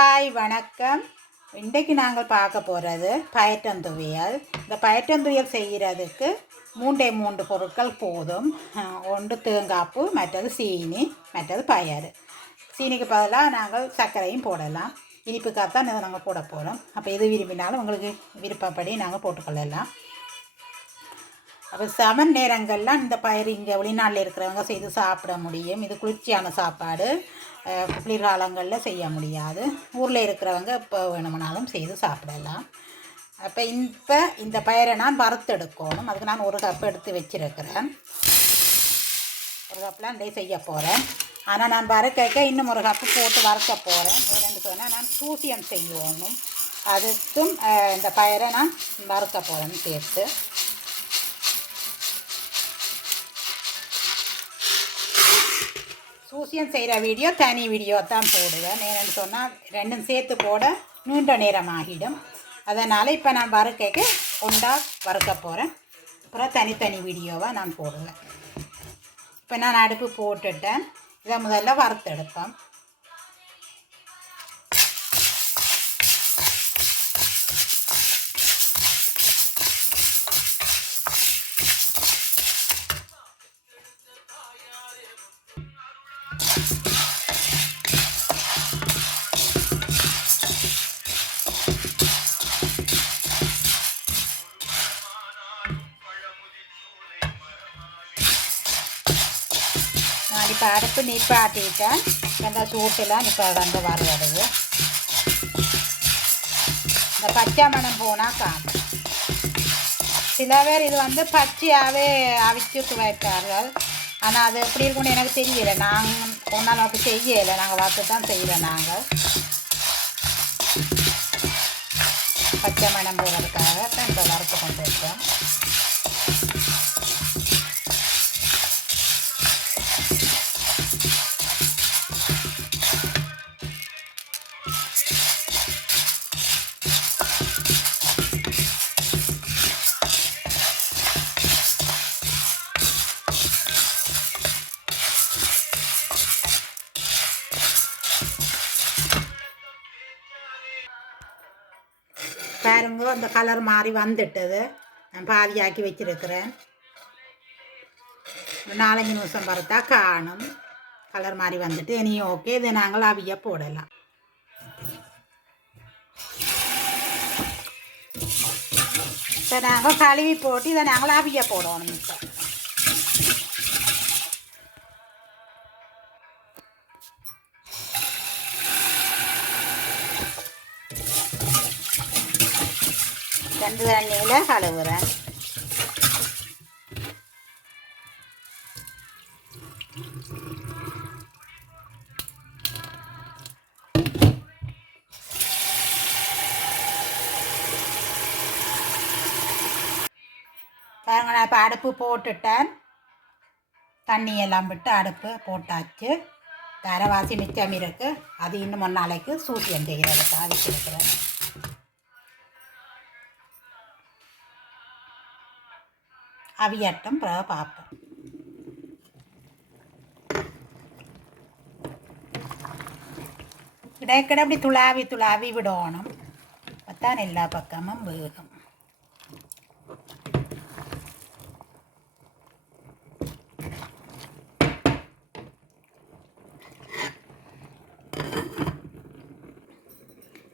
Hi வணக்கம். இன்றைக்கு நாங்கள் பார்க்க போகிறது பயற்றந்துவியல் இந்த பயற்றந்துவியல் செய்கிறதுக்கு மூன்றே மூன்று பொருட்கள் போதும். ஒன்று தேங்காப்பு மற்றது சீனி மற்றது பயறு. சீனிக்கு பதிலாக நாங்கள் சர்க்கரையும் போடலாம். இனிப்புக்காகத்தான் இதை நாங்கள் போட போகிறோம் அப்போ எது விரும்பினாலும் உங்களுக்கு விருப்பப்படி நாங்கள் போட்டுக்கொள்ளலாம். அப்போ சமன் நேரங்கள்லாம் இந்த பயிர் இங்கே வெளிநாட்டில் இருக்கிறவங்க செய்து சாப்பிட முடியும். இது குளிர்ச்சியான சாப்பாடு. குளிர்காலங்களில் செய்ய முடியாது. ஊரில் இருக்கிறவங்க இப்போ வேணுமனாலும் செய்து சாப்பிடலாம். அப்போ இப்போ இந்த பயிரை நான் வறுத்தெடுக்கணும். அதுக்கு நான் ஒரு கப் எடுத்து வச்சிருக்கிறேன். ஒரு கப்பில் இதை செய்ய போகிறேன் ஆனால் நான் வறுக்க இன்னும் ஒரு கப்பு போட்டு வறுக்க போகிறேன் ரெண்டு சொன்னால் நான் சூசியம் செய்யணும். அதுக்கும் இந்த பயிரை நான் வறுக்க போகிறேன்னு சேர்த்து. ஊசியம் செய்கிற வீடியோ தனி வீடியோ தான் போடுவேன். ஏன்னு சொன்னால் ரெண்டும் சேர்த்து போட நீண்ட நேரம் ஆகிடும் அதனால் இப்போ நான் வறுக்கைக்கு ஒன்றா வறுக்க போகிறேன் அப்புறம் தனித்தனி வீடியோவை நான் போடுவேன். இப்போ நான் அடுப்பு போட்டுட்டேன். இதை முதல்ல வறுத்தெடுப்பேன். இப்போ அடுப்பு நிப்பாட்டிட்டேன் இந்த சூட்டெல்லாம் இப்போ வந்து வறுவடுது இந்த பச்சை மணம் போனால் காணும் சில பேர் இது வந்து பச்சையாகவே அவிச்சு வைப்பார்கள் ஆனால் அது எப்படி இருக்கும்னு எனக்கு தெரியல நாங்கள் ஒன்றால் அப்படி செய்யலை நாங்கள் பார்த்து தான் செய்கிறோம் நாங்கள் பச்சை மணம் போகிறதுக்காக தான் இப்போ வறுத்து கொண்டு இருக்கோம் பாருங்க அந்த கலர் மாறி வந்துட்டது. நான் பாதியாக்கி வச்சிருக்கிறேன். நாலஞ்சு நிமிஷம் பார்த்தா காணும். கலர் மாறி வந்துட்டு இனியும் ஓகே இதை நாங்கள் அவிய போடலாம். இப்போ நாங்கள் கழுவி போட்டு இதை நாங்கள் அவிய போடணும் இப்போ. ரெண்டு தண்ணியில் கழுவுறேன் பாருங்க நான் இப்போ அடுப்பு போட்டுட்டேன் தண்ணி எல்லாம் விட்டு அடுப்பு போட்டாச்சு தரவாசி மிச்சம் இருக்குது அது இன்னும் ஒரு நாளைக்கு சூட்டி செய்கிறதுக்கு வச்சிருக்கிறேன் அவியட்டம் அவியாட்டம் பார்ப்போம் இடைக்கிட அப்படி துளாவி துளாவி விடணும் அப்பத்தான் எல்லா பக்கமும் வேகும்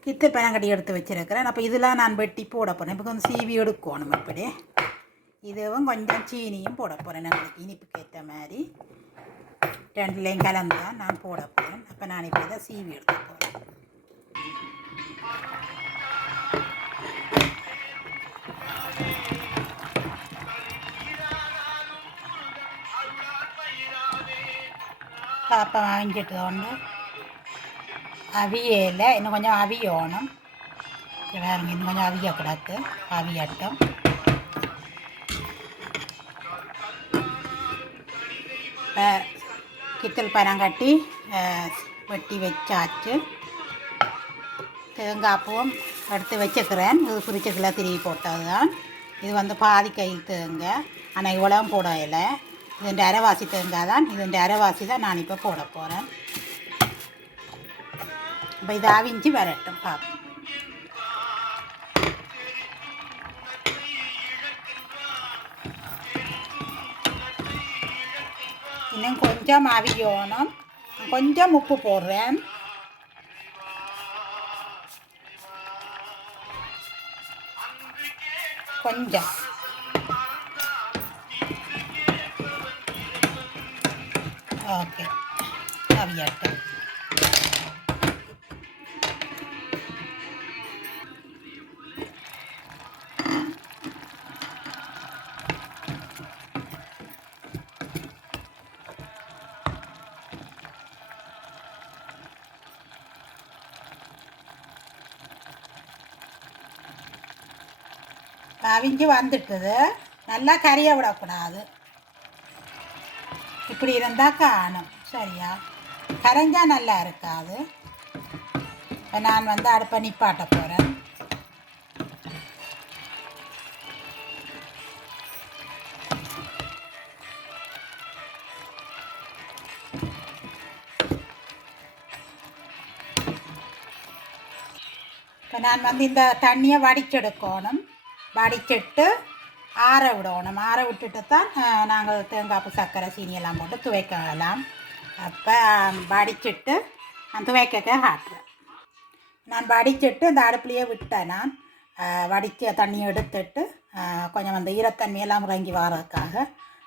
கித்து பனங்கடி எடுத்து வச்சிருக்கிறேன் அப்போ இதெல்லாம் நான் வெட்டி போட போனேன் இப்போ கொஞ்சம் சீவி எடுக்கணும் இப்படி இதுவும் கொஞ்சம் சீனியும் போட போகிறேன் நம்மளுக்கு இனிப்புக்கு ஏற்ற மாதிரி ரெண்டுலேயும் கலந்து தான் நான் போட போகிறேன் அப்போ நான் இப்போ இதை சீவி எடுத்து போகிறேன் பாப்பா வாங்கிட்டு கொண்டு அவியல இன்னும் கொஞ்சம் அவியணும் வேறுங்க இன்னும் கொஞ்சம் அவிய கிடக்கு கித்தல் பழம் கட்டி வெட்டி வச்சாச்சு தேங்காய் பூவும் எடுத்து வச்சுக்கிறேன் இது குறிச்சக்கில் திருவி போட்டது தான் இது வந்து பாதி கை தேங்காய் ஆனால் இவ்வளவும் போட இல்லை இது அரைவாசி தேங்காய் தான் இது அரைவாசி தான் நான் இப்போ போட போகிறேன் இப்போ இது அவிஞ்சு வரட்டும் பார்ப்போம் இன்னும் கொஞ்சம் அவியணும் கொஞ்சம் உப்பு போடுறேன் கொஞ்சம் ஓகே அவியட்டேன் அவிஞ்சு வந்துட்டது. நல்லா கறிய விடக்கூடாது. இப்படி இருந்தால் காணும். சரியா? கரைஞ்சால் நல்லா இருக்காது. இப்போ நான் வந்து அடுப்பை நிப்பாட்ட போகிறேன் இப்போ நான் வந்து இந்த தண்ணியை வடிச்செடுக்கணும். வடிச்சிட்டு ஆற விடணும். ஆற விட்டுட்டு தான் நாங்கள் தேங்காய்ப்பு சர்க்கரை சீனியெல்லாம் போட்டு துவைக்கலாம். அப்போ வடிச்சிட்டு நான் துவைக்க காட்டுறேன். நான் வடிச்சிட்டு இந்த அடுப்புலையே விட்டேன் நான். அஹ், வடிச்ச தண்ணியை எடுத்துட்டு கொஞ்சம் அந்த ஈரத்தன்மையெல்லாம் இறங்கி வர்றதுக்காக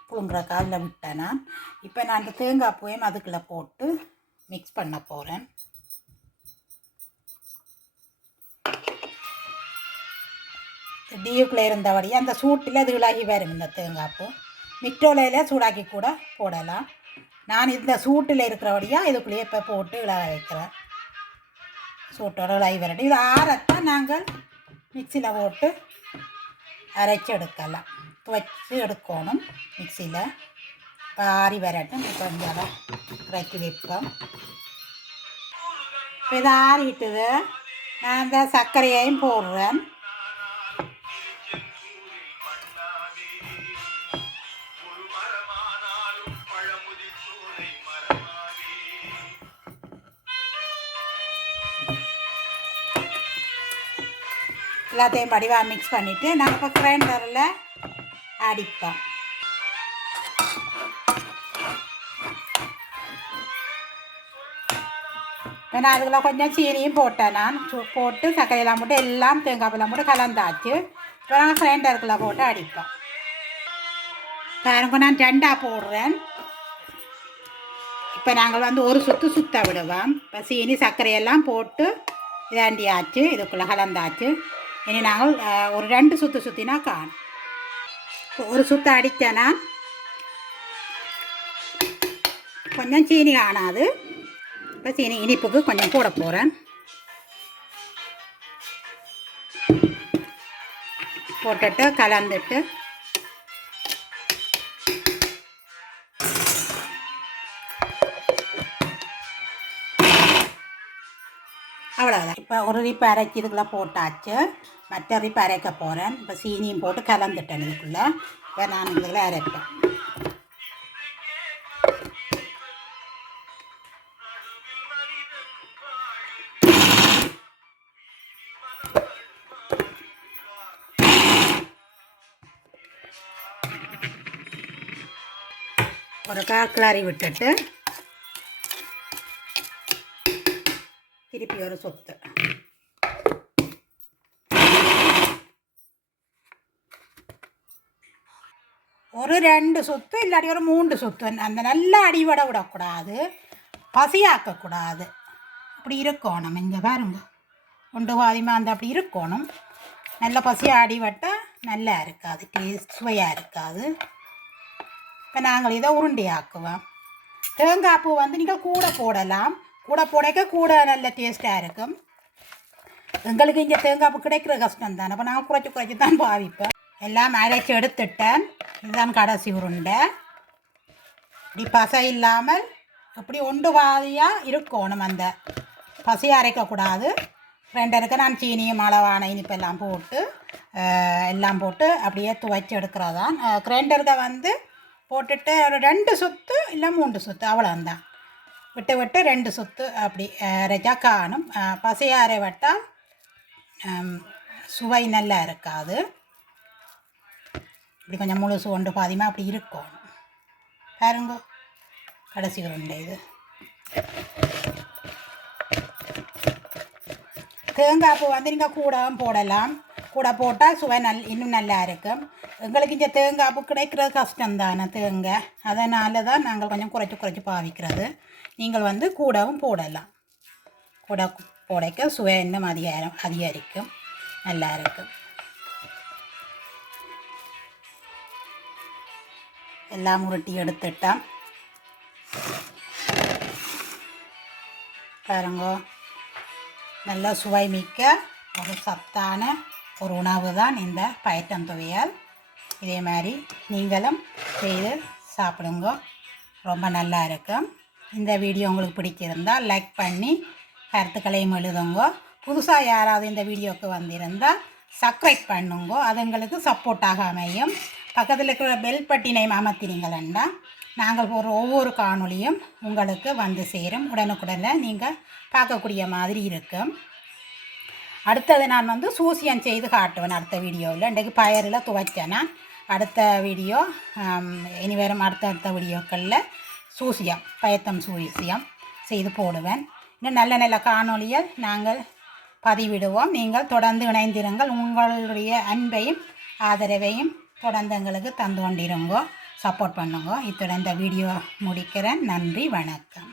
புழுங்குறதுக்காக அதில் விட்டேன் நான். இப்போ நான் இந்த தேங்காய் பூவையும் அதுக்குள்ளே போட்டு மிக்ஸ் பண்ண போகிறேன் டீயுக்குள்ளே இருந்தபடி அந்த சூட்டில் அது விலகி வரும் இந்த தேங்காய்ப்பூ. மிக்டோலையில் சூடாக்கி கூட போடலாம். நான் இந்த சூட்டில் இருக்கிறபடியாக இதுக்குள்ளேயே இப்போ போட்டு விலக வைக்கிறேன். சூட்டோட விலகி வரட்டும். இது ஆறத்தான் நாங்கள் மிக்சியில் போட்டு அரைச்சி எடுக்கலாம். துவைச்சி எடுக்கணும் மிக்சியில். இப்போ ஆறி வரட்டும். கொஞ்சம் இறக்கி வைப்போம். இப்போ இது ஆறிட்டுது. நான் இந்த சர்க்கரையையும் போடுறேன். எல்லாத்தையும் வடிவாக மிக்ஸ் பண்ணிவிட்டு நான் இப்போ கிரைண்டரில் அடிப்போம். இப்போ நான் அதுக்குள்ள கொஞ்சம் சீனியும் போட்டேன் நான். சு- போட்டு சர்க்கரையெல்லாம் போட்டு எல்லாம் தேங்காய்லாம் போட்டு கலந்தாச்சு. இப்போ நான் கிரைண்டருக்குள்ளே போட்டு அடிப்போம். பாருங்க நான் ரெண்டாக போடுறேன். இப்போ நாங்கள் வந்து ஒரு சுற்று சுத்த விடுவோம். இப்போ சீனி சர்க்கரையெல்லாம் போட்டு இதாண்டியாச்சு இதுக்குள்ளே கலந்தாச்சு. இனி நாங்கள் அஹ், ஒரு ரெண்டு சுற்று சுற்றினா காணும் இப்போ ஒரு சுற்று அடித்தேன்னா கொஞ்சம் சீனி காணாது இப்போ சீனி இனிப்புக்கு கொஞ்சம் போட போகிறேன் போட்டுட்டு கலந்துட்டு அவ்வளோதான் இப்போ ஒரு ரிப்பு அரைச்சி இதுக்குள்ளே போட்டாச்சு. மற்ற ரிப்பு அரைக்க போகிறேன் இப்போ சீனியும் போட்டு கலந்துட்டேன் இதுக்குள்ளே. இப்போ நான் இதில் அரைப்பேன். ஒரு கால் கிளறி விட்டுட்டு திருப்பி ஒரு சொத்து. ஒரு ரெண்டு சொத்து இல்லாட்டி ஒரு மூன்று சொத்து. அந்த நல்லா அடிவடை விடக்கூடாது. பசியாக்கக்கூடாது. அப்படி இருக்கணும். இங்கே பாருங்க. ஒன்று பாதிமா அந்த அப்படி இருக்கணும். நல்ல பசியாக அடிவட்டால் நல்லா இருக்காது. டேஸ்ட் சுவையாக இருக்காது. இப்போ நாங்கள் இதை உருண்டையாக்குவோம். தேங்காய் பூ வந்து நீங்கள் கூட போடலாம். கூட போடக்க கூட நல்ல டேஸ்ட்டாக இருக்கும். எங்களுக்கு இங்கே தேங்காய் கிடைக்கிற கஷ்டம் தான் அப்போ நான் குறைச்சி குறைச்சி தான் பாவிப்பேன். எல்லாம் அரைச்சி எடுத்துட்டேன். இதுதான் கடைசி உருண்டை. இப்படி பசை இல்லாமல் இப்படி ஒன்று பாதியாக இருக்கணும் அந்த பசையை அரைக்கக்கூடாது ரெண்டருக்கு நான் சீனியும் அளவான இனிப்பெல்லாம் போட்டு எல்லாம் போட்டு அப்படியே துவைச்சி எடுக்கிறதான். கிரைண்டருக்கு வந்து போட்டுட்டு ஒரு ரெண்டு சுத்து இல்லை மூன்று சுத்து அவ்வளோந்தான் விட்டு விட்டு ரெண்டு சுத்து அப்படி அரைச்சா காணும். பசையாக விட்டால் சுவை நல்லா இருக்காது. இப்படி கொஞ்சம் முழுசு ஒன்று பாதியமாக அப்படி இருக்கும் பாருங்க கடைசி உருண்டை இது. தேங்காய் பூ வந்து நீங்கள் கூடவும் போடலாம். கூட போட்டால் சுவை நல் இன்னும் நல்லா இருக்கும். எங்களுக்கு இங்கே தேங்காய் பூ கிடைக்கிறது கஷ்டம் தானே தேங்காய் அதனால தான் நாங்கள் கொஞ்சம் குறைச்சி குறைச்சி பாவிக்கிறது. நீங்கள் வந்து கூடவும் போடலாம். கூட போடைக்க சுவை இன்னும் அதிகாரம் அதிகரிக்கும். நல்லா இருக்கும். எல்லாம் உருட்டி எடுத்துட்டான் பாருங்க. நல்ல சுவை மிக்க ஒரு சத்தான ஒரு உணவு தான் இந்த பயத்தம் துவையல் இதே மாதிரி நீங்களும் செய்து சாப்பிடுங்க. ரொம்ப நல்லா இருக்கும். இந்த வீடியோ உங்களுக்கு பிடிச்சிருந்தால் லைக் பண்ணி கருத்துக்களையும் எழுதுங்க. புதுசாக யாராவது இந்த வீடியோவுக்கு வந்திருந்தால் சப்ஸ்கிரைப் பண்ணுங்க. அது எங்களுக்கு சப்போர்ட்டாக அமையும். பக்கத்தில் இருக்கிற பெல் பட்டினையும் அமர்த்தினீங்களா நாங்கள் போகிற ஒவ்வொரு காணொளியும் உங்களுக்கு வந்து சேரும். உடனுக்குடனே நீங்கள் பார்க்கக்கூடிய மாதிரி இருக்கும். அடுத்தது நான் வந்து சூசியம் செய்து காட்டுவேன் அடுத்த வீடியோவில். இன்றைக்கு பயரில் துவைச்சேன்னா அடுத்த வீடியோ இனி வரும் அடுத்த அடுத்த வீடியோக்களில் சூசியம் பயத்தம் சூசியம் செய்து போடுவேன். இன்னும் நல்ல நல்ல காணொலியை நாங்கள் பதிவிடுவோம். நீங்கள் தொடர்ந்து இணைந்திருங்கள். உங்களுடைய அன்பையும் ஆதரவையும் தொடர்ந்து எங்களுக்கு தந்து கொண்டிருங்கோ. சப்போர்ட் பண்ணுங்க. இத்துடன் இந்த வீடியோ முடிக்கிறேன். நன்றி வணக்கம்.